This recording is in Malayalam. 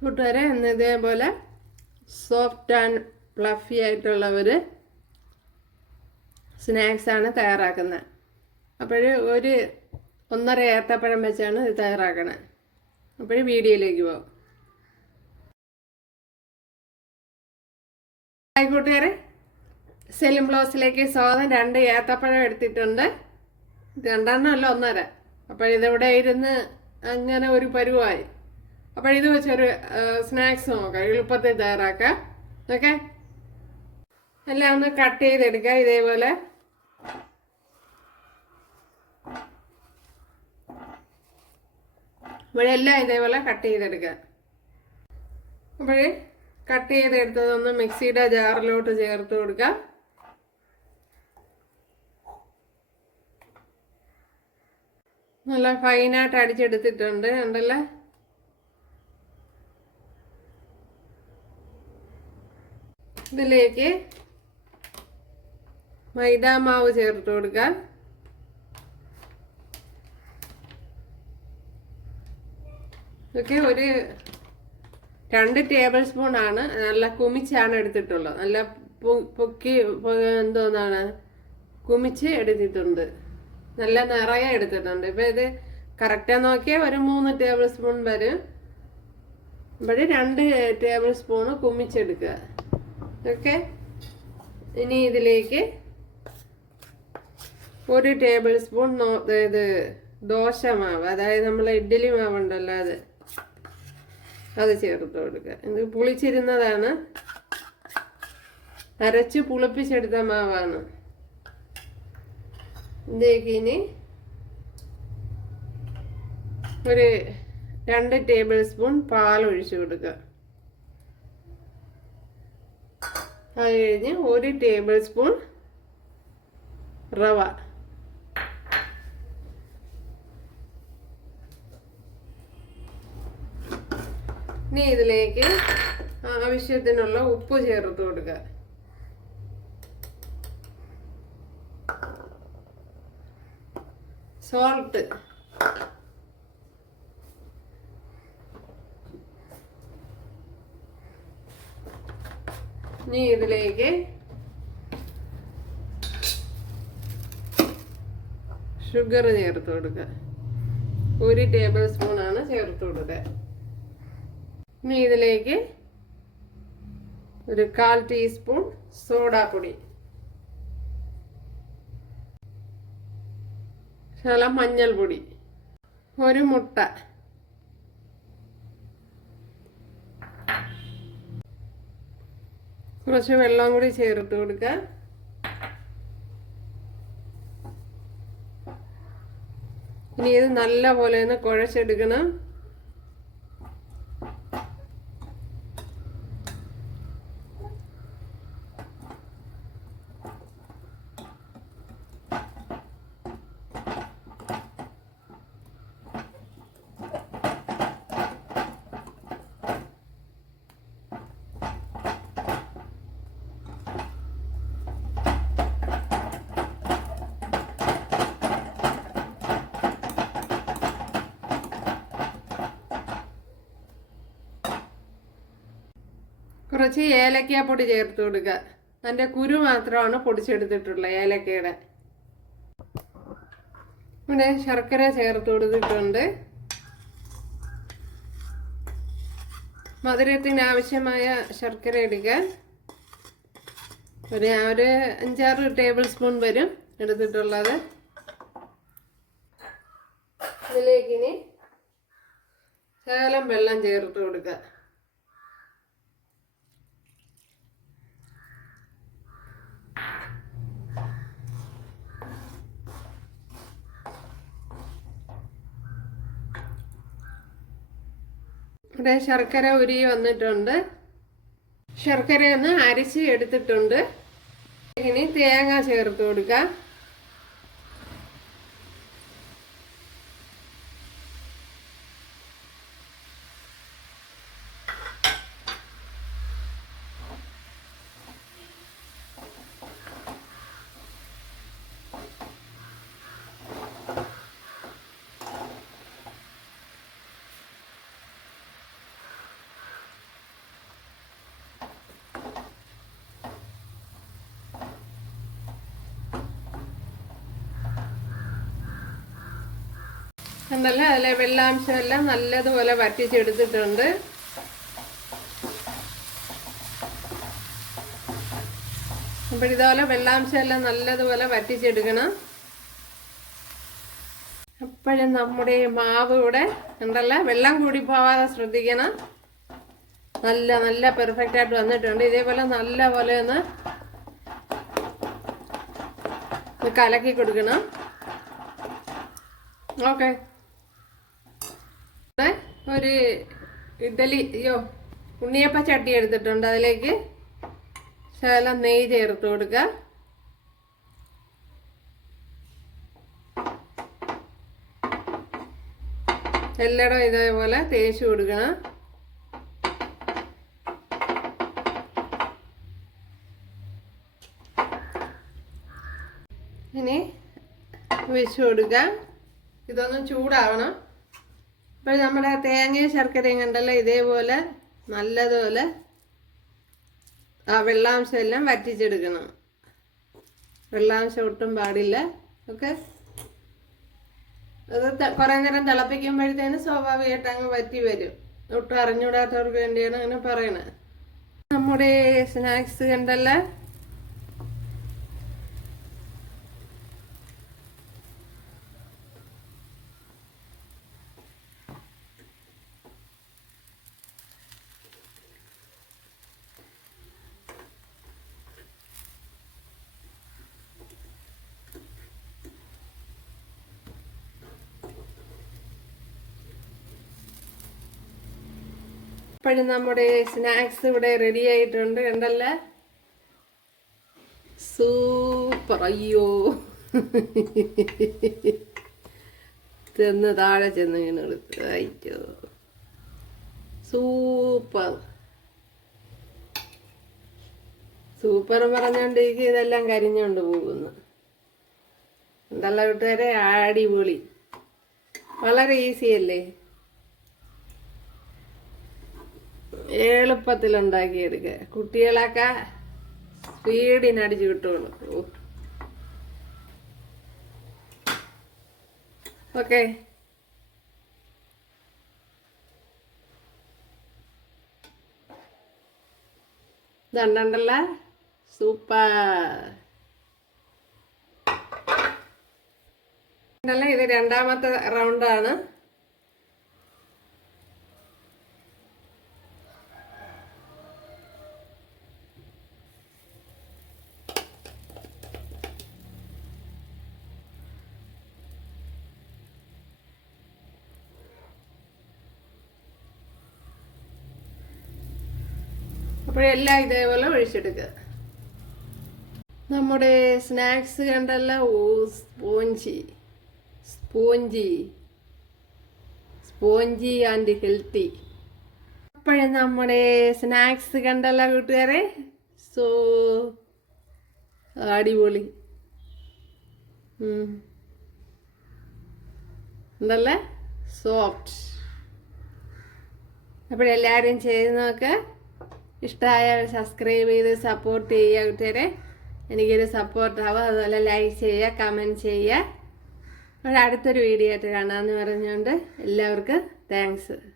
കൂട്ടുകാരെ ഇന്ന് ഇതേപോലെ സോഫ്റ്റ് ആൻഡ് ഫ്ലഫി ആയിട്ടുള്ള ഒരു സ്നാക്സാണ് തയ്യാറാക്കുന്നത്. അപ്പോൾ ഒരു ഒന്നര ഏത്തപ്പഴം വെച്ചാണ് ഇത് തയ്യാറാക്കണത് അപ്പോൾ വീഡിയോയിലേക്ക് പോകും. ഹായ് കൂട്ടുകാരെ സെലിം ബ്ലൗസിലേക്ക് സ്വാഗതം. രണ്ട് ഏത്തപ്പഴം എടുത്തിട്ടുണ്ട്. രണ്ടെണ്ണം അല്ല ഒന്നര. അപ്പോൾ ഇരുന്ന് അങ്ങനെ ഒരു പരുവായി. അപ്പോൾ ഇത് വെച്ചൊരു സ്നാക്സ് നോക്കാം. എളുപ്പത്തിൽ തയ്യാറാക്കാം. ഓക്കെ? എല്ലാം ഒന്ന് കട്ട് ചെയ്തെടുക്കുക ഇതേപോലെ. ഇവിടെ എല്ലാം ഇതേപോലെ കട്ട് ചെയ്തെടുക്കുക അപ്പോഴേ കട്ട് ചെയ്തെടുത്തതൊന്ന് മിക്സിയുടെ ജാറിലോട്ട് ചേർത്ത് കൊടുക്കുക നല്ല ഫൈനായിട്ട് അടിച്ചെടുത്തിട്ടുണ്ട്. ഉണ്ടല്ലേ ഇതിലേക്ക് മൈദാമാവ് ചേർത്ത് കൊടുക്കാം. ഓക്കെ ഒരു രണ്ട് ടേബിൾ സ്പൂൺ ആണ്. നല്ല കുമിച്ചാണ് എടുത്തിട്ടുള്ളത്. നല്ല പൊക്കി എന്തോന്നാണ് കുമിച്ച് എടുത്തിട്ടുണ്ട്. നല്ല നിറയെ എടുത്തിട്ടുണ്ട്. ഇപ്പൊ ഇത് കറക്റ്റാ നോക്കിയാൽ ഒരു മൂന്ന് ടേബിൾ സ്പൂൺ വരും. ഇവിടെ രണ്ട് ടേബിൾ സ്പൂണ് കുമിച്ചെടുക്കുക ഓക്കെ. ഇനി ഇതിലേക്ക് ഒരു ടേബിൾ സ്പൂൺ അതായത് ദോശ മാവ്. അതായത് നമ്മൾ ഇഡ്ഡലി മാവുണ്ടല്ലോ അത്. അത് ചേർത്ത് കൊടുക്കുക. ഇത് പുളിച്ചിരുന്നതാണ്. അരച്ച് പുളിപ്പിച്ചെടുത്ത മാവാണ്. ഇതിലേക്ക് ഇനി ഒരു രണ്ട് ടേബിൾ സ്പൂൺ പാൽ ഒഴിച്ചു കൊടുക്കുക. അത് കഴിഞ്ഞ് ഒരു ടേബിൾ സ്പൂൺ റവ. ഇനി ഇതിലേക്ക് ആവശ്യത്തിനുള്ള ഉപ്പ് ചേർത്ത് കൊടുക്കുക സോൾട്ട് ഇനി ഇതിലേക്ക് ഷുഗർ ചേർത്ത് കൊടുക്കുക ഒരു ടേബിൾ സ്പൂണാണ് ചേർത്ത് കൊടുക്കുക ഇനി ഇതിലേക്ക് ഒരു കാൽ ടീസ്പൂൺ സോഡാപ്പൊടി ശകലം മഞ്ഞൾപ്പൊടി ഒരു മുട്ട. കുറച്ച് വെള്ളം കൂടി ചേർത്ത് കൊടുക്കുക ഇനി ഇത് നല്ല പോലെ ഒന്ന് കുഴച്ചെടുക്കണം. കുറച്ച് ഏലക്ക പൊടി ചേർത്ത് കൊടുക്കുക അതിന്റെ കുരു മാത്രമാണ് പൊടിച്ചെടുത്തിട്ടുള്ളത് ഏലക്കയുടെ. ഇവിടെ ശർക്കര ചേർത്ത് കൊടുത്തിട്ടുണ്ട്. മധുരത്തിന് ആവശ്യമായ ശർക്കര എടുക്കുക ഒരു ഒരു അഞ്ചാറ് ടേബിൾ സ്പൂൺ വരും എടുത്തിട്ടുള്ളത്. ഇതിലേക്ക് ഇനി ശകലം വെള്ളം ചേർത്ത് കൊടുക്കുക ഇവിടെ ശർക്കര ഉരുകി വന്നിട്ടുണ്ട്. ശർക്കര ഒന്ന് അരിച്ച് എടുത്തിട്ടുണ്ട്. ഇനി തേങ്ങ ചേർത്ത് കൊടുക്കുക ഉണ്ടല്ലോ അതിലെ വെള്ളാംശം എല്ലാം നല്ലതുപോലെ വറ്റിച്ചെടുത്തിട്ടുണ്ട്. അപ്പോൾ ഇതുപോലെ വെള്ളാംശം എല്ലാം നല്ലതുപോലെ വറ്റിച്ചെടുക്കണം. അപ്പോഴും നമ്മുടെ മാവ് ഇവിടെ ഉണ്ടല്ലോ വെള്ളം കൂടി പോവാതെ ശ്രദ്ധിക്കണം. നല്ല നല്ല പെർഫെക്റ്റ് ആയിട്ട് വന്നിട്ടുണ്ട്. ഇതേപോലെ നല്ല പോലെ ഒന്ന് ഒന്ന് കലക്കി കൊടുക്കണം. ഓക്കെ. ഒരു ഇഡലി അയ്യോ ഉണ്ണിയപ്പ ചട്ടി എടുത്തിട്ടുണ്ട്. അതിലേക്ക് ശകലം നെയ്യ് ചേർത്ത് കൊടുക്കുക. എല്ലായിടും ഇതേപോലെ തേച്ച് കൊടുക്കണം. ഇനി വെച്ച് കൊടുക്കാം ഇതൊന്നും ചൂടാവണം. അപ്പോൾ നമ്മുടെ തേങ്ങയും ശർക്കരയും കണ്ടല്ലോ ഇതേപോലെ നല്ലതുപോലെ ആ വെള്ളാംശം എല്ലാം വറ്റിച്ചെടുക്കണം. വെള്ളാംശം ഒട്ടും പാടില്ല. ഓക്കെ? അത് കുറേ നേരം തിളപ്പിക്കുമ്പോഴത്തേന് സ്വാഭാവികമായിട്ട് അങ്ങ് വറ്റി വരും. ഒട്ടും അറിഞ്ഞൂടാത്തവർക്ക് വേണ്ടിയാണ് അങ്ങനെ പറയണത് നമ്മുടെ സ്നാക്സ് കണ്ടല്ലോ? ഇപ്പോഴും നമ്മുടെ സ്നാക്സ് ഇവിടെ റെഡി ആയിട്ടുണ്ട്. കണ്ടല്ലേ? സൂപ്പർ. അയ്യോ. ചെന്ന് താഴെ ചെന്ന് ഇങ്ങനെ കൊടുത്തു അയ്യോ. സൂപ്പർ. സൂപ്പർ എനിക്ക് ഇതെല്ലാം കരിഞ്ഞോണ്ട് പോകുന്നു. എന്തല്ല വീട്ടുകാരെ? അടിപൊളി. വളരെ ഈസി അല്ലേ എളുപ്പത്തിൽ ഉണ്ടാക്കിയെടുക്കുക കുട്ടികളൊക്കെ സ്പീഡിന് അടിച്ചു കിട്ടുള്ളൂ. ഓക്കെ. ഇതുണ്ടല്ല. സൂപ്പർ. ഇത് രണ്ടാമത്തെ റൗണ്ടാണ്. അപ്പോഴെല്ലാം ഇതേപോലെ ഒഴിച്ചെടുക്കുക. നമ്മുടെ സ്നാക്സ് കണ്ടല്ല ഓ spongy. Spongy. Spongy and healthy. അപ്പോഴും നമ്മുടെ സ്നാക്സ് കണ്ടല്ല കൂട്ടുകാരെ? സോ അടിപൊളി. ഉണ്ടല്ലേ? സോഫ്റ്റ്. അപ്പോഴെല്ലാവരും ചെയ്ത് നോക്ക്. ഇഷ്ടമായാൽ സബ്സ്ക്രൈബ് ചെയ്ത് സപ്പോർട്ട് ചെയ്യുക കൂട്ടുകാരെ. എനിക്കൊരു സപ്പോർട്ടാവും അതുപോലെ ലൈക്ക് ചെയ്യുക കമന്റ് ചെയ്യുക. അടുത്തൊരു വീഡിയോ ആയിട്ട് കാണാമെന്ന് പറഞ്ഞുകൊണ്ട് എല്ലാവർക്കും താങ്ക്സ്